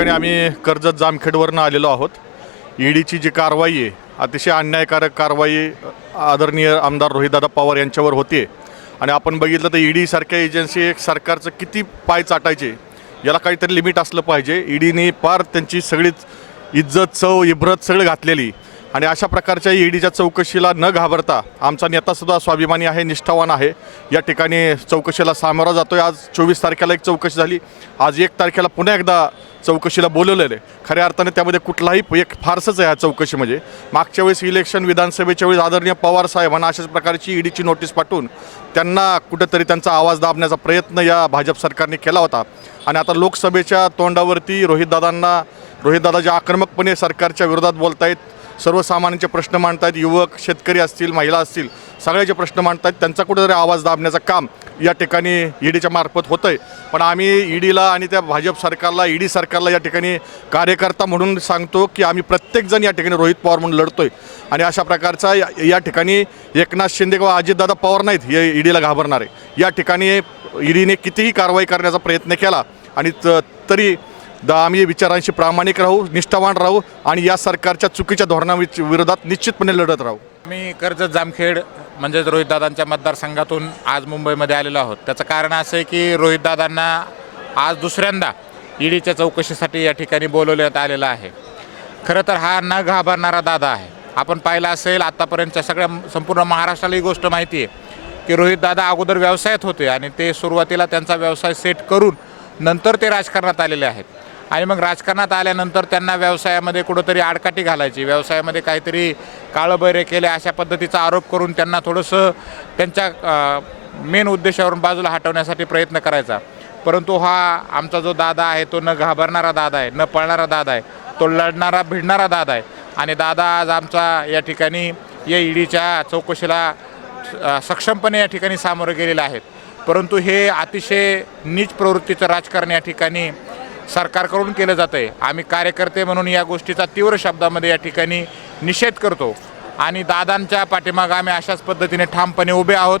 ठिकाणी आम्ही कर्जत जामखेडवरनं आलेलो आहोत. ईडीची जी कारवाई आहे अतिशय अन्यायकारक कारवाई आदरणीय आमदार रोहितदादा पवार यांच्यावर होते आणि आपण बघितलं तर ईडी सारख्या एजन्सी एक सरकारचं किती पाय चाटायचे याला काहीतरी लिमिट असलं पाहिजे. ईडीने पार त्यांची सगळीच इज्जत चव इब्रत सगळं घातलेली. आणि अशा प्रकारच्या ईडीच्या चौकशीला न घाबरता आमचा नेतासुद्धा स्वाभिमानी आहे निष्ठावान आहे. या ठिकाणी चौकशीला सामोरा जातो आहे आज चोवीस तारखेला एक चौकशी झाली. आज एक तारखेला पुन्हा एकदा चौकशीला बोलवलेलं आहे. खऱ्या अर्थाने त्यामध्ये कुठलाही एक फारसंच आहे ह्या चौकशीमध्ये म्हणजे. मागच्या वेळेस इलेक्शन विधानसभेच्या वेळेस आदरणीय पवार साहेबांना अशाच प्रकारची ईडीची नोटीस पाठवून त्यांना कुठंतरी त्यांचा आवाज दाबण्याचा प्रयत्न या भाजप सरकारने केला होता. आणि आता लोकसभेच्या तोंडावरती रोहितदादांना रोहितदादा जे आक्रमकपणे सरकारच्या विरोधात बोलत आहेत सर्वसामान्यांचे प्रश्न मांडतायत युवक शेतकरी असतील महिला असतील सगळ्याचे प्रश्न मांडतायत त्यांचा कुठेतरी आवाज दाबण्याचं काम या ठिकाणी ईडीच्या मार्फत होतं आहे पण आम्ही ईडीला आणि त्या भाजप सरकारला ईडी सरकारला या ठिकाणी कार्यकर्ता म्हणून सांगतो की आम्ही प्रत्येकजण या ठिकाणी रोहित पवार म्हणून लढतो आहे आणि अशा प्रकारचा या या ठिकाणी एकनाथ शिंदे किंवा अजितदादा पवार नाहीत हे ईडीला घाबरणार. आहे या ठिकाणी ईडीने कितीही कारवाई करण्याचा प्रयत्न केला आणि त- तरी द आम्ही विचारांशी प्रामाणिक राहू निष्ठावान राहू आणि या सरकारच्या चुकीच्या धोरणाविरोधात निश्चितपणे लढत राहू. मी कर्जत जामखेड म्हणजेच रोहितदादांच्या मतदारसंघातून आज मुंबईमध्ये आलेलो आहोत. त्याचं कारण असं आहे की रोहितदादांना आज दुसऱ्यांदा ईडीच्या चौकशीसाठी या ठिकाणी बोलवण्यात आलेलं आहे. खरं तर हा न घाबरणारा दादा आहे. आपण पाहिलं असेल आत्तापर्यंतच्या सगळ्या संपूर्ण महाराष्ट्राला ही गोष्ट माहिती आहे की रोहितदादा अगोदर व्यवसायात होते आणि ते सुरुवातीला त्यांचा व्यवसाय सेट करून नंतर ते राजकारणात आलेले आहेत. आणि मग राजकारणात आल्यानंतर त्यांना व्यवसायामध्ये कुठंतरी आडकाठी घालायची. व्यवसायामध्ये काहीतरी काळबैरे केले अशा पद्धतीचा आरोप करून त्यांना थोडंसं त्यांच्या मेन उद्देशावरून बाजूला हटवण्यासाठी प्रयत्न करायचा. परंतु हा आमचा जो दादा आहे तो न घाबरणारा दादा आहे न पळणारा दादा आहे तो लढणारा भिडणारा दादा आहे. आणि दादा आज आमचा या ठिकाणी या ईडीच्या चौकशीला सक्षमपणे या ठिकाणी सामोरे गेलेले आहेत. परंतु हे अतिशय नीच प्रवृत्तीचं राजकारण या ठिकाणी सरकारकडून केलं जातं आहे आम्ही कार्यकर्ते म्हणून या गोष्टीचा तीव्र शब्दामध्ये या ठिकाणी निषेध करतो. आणि दादांच्या पाठीमागं आम्ही अशाच पद्धतीने ठामपणे उभे आहोत.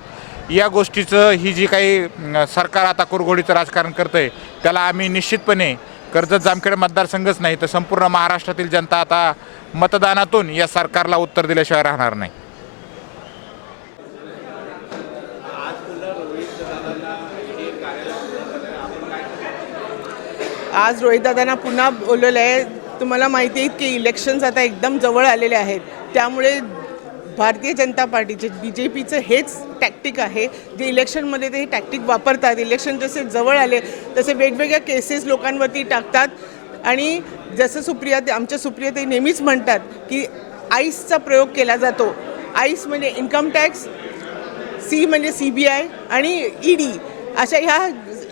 या गोष्टीचं ही जी काही सरकार आता कुरघोडीचं राजकारण करतं आहे त्याला आम्ही निश्चितपणे कर्जत जामखेड मतदारसंघच नाही तर संपूर्ण महाराष्ट्रातील जनता आता मतदानातून या सरकारला उत्तर दिल्याशिवाय राहणार नाही. आज रोहितदादांना पुन्हा बोलवलं आहे तुम्हाला माहिती आहे की इलेक्शन्स आता एकदम जवळ आलेले आहेत. त्यामुळे भारतीय जनता पार्टीचे बी जे पीचं हेच टॅक्टिक आहे. जे इलेक्शनमध्ये ते टॅक्टिक वापरतात. इलेक्शन जसे जवळ आले तसे वेगवेगळ्या केसेस लोकांवरती टाकतात. आणि जसं सुप्रिया ते आमच्या सुप्रिया ते नेहमीच म्हणतात की आईसचा प्रयोग केला जातो. आईस म्हणजे इन्कम टॅक्स सी म्हणजे सी बी आय आणि ई डी अशा ह्या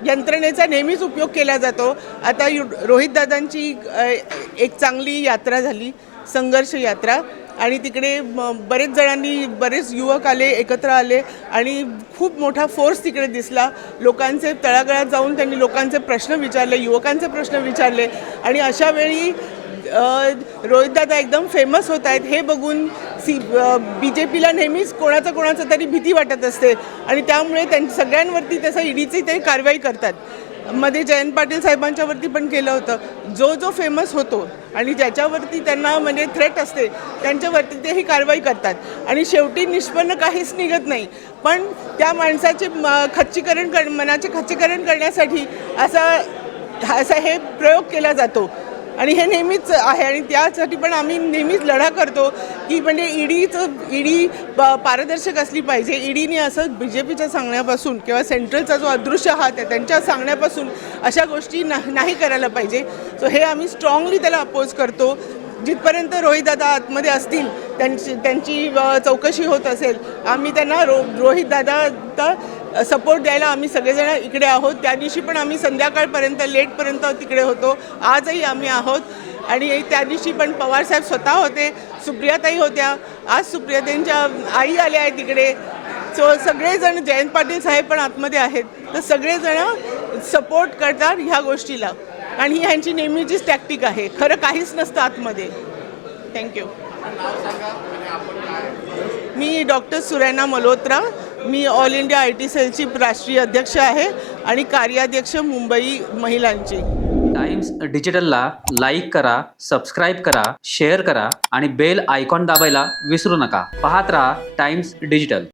यंत्रणेचा नेहमीच उपयोग केला जातो. आता यु रोहितदादांची एक चांगली यात्रा झाली संघर्ष यात्रा. आणि तिकडे बरेच जणांनी बरेच युवक आले एकत्र आले आणि खूप मोठा फोर्स तिकडे दिसला. लोकांचे तळागळात जाऊन त्यांनी लोकांचे प्रश्न विचारले युवकांचे प्रश्न विचारले. आणि अशा वेळी रोहितदादा एकदम फेमस होत आहेत. हे बघून सी बी जे पीला नेहमीच कोणाचं कोणाचं तरी भीती वाटत असते. आणि त्यामुळे त्यां सगळ्यांवरती तसं ईडीची ते कारवाई करतात. मध्ये जयंत पाटील साहेबांच्यावरती पण केलं होतं. जो जो फेमस होतो आणि ज्याच्यावरती त्यांना म्हणजे थ्रेट असते त्यांच्यावरती ते ही कारवाई करतात. आणि शेवटी निष्पन्न काहीच निघत नाही. पण त्या माणसाचे म- खच्चीकरण कर मनाचे खच्चीकरण करण्यासाठी असा असा हे प्रयोग केला जातो. आणि हे नेहमीच आहे आणि त्यासाठी पण आम्ही नेहमीच लढा करतो की म्हणजे ईडीचं ईडी पारदर्शक असली पाहिजे. ईडीने असं बी जे पीच्या सांगण्यापासून किंवा सेंट्रलचा जो अदृश्य हात आहे त्यांच्या सांगण्यापासून अशा गोष्टी ना नाही करायला पाहिजे. सो हे आम्ही स्ट्रॉंगली त्याला अपोज करतो. जिथपर्यंत रोहितदादा आतमध्ये असतील त्यांची त्यांची चौकशी होत असेल आम्ही त्यांना रो रोहितदादा सपोर्ट द्यायला आम्ही सगळेजण इकडे आहोत. त्या दिवशी पण आम्ही संध्याकाळपर्यंत लेटपर्यंत तिकडे होतो. आजही आम्ही आहोत. आणि त्या दिवशी पण पवारसाहेब स्वतः होते सुप्रियाताई होत्या. आज सुप्रियाताईंच्या आई आल्या आहेत तिकडे. सो सगळेजण जयंत पाटील साहेब पण आतमध्ये आहेत. तर सगळेजण सपोर्ट करतात ह्या गोष्टीला. आणि ही ह्यांची नेहमीचीच टॅक्टिक आहे खरं काहीच नसतं आतमध्ये. थँक्यू मी डॉक्टर सुरैना मल्होत्रा मी ऑल इंडिया आय टी सेलची राष्ट्रीय अध्यक्ष आहे आणि कार्याध्यक्ष मुंबई महिलांची. टाइम्स डिजिटलला लाईक करा सबस्क्राईब करा शेअर करा आणि बेल आयकॉन दाबायला विसरू नका. पाहत राहा टाइम्स डिजिटल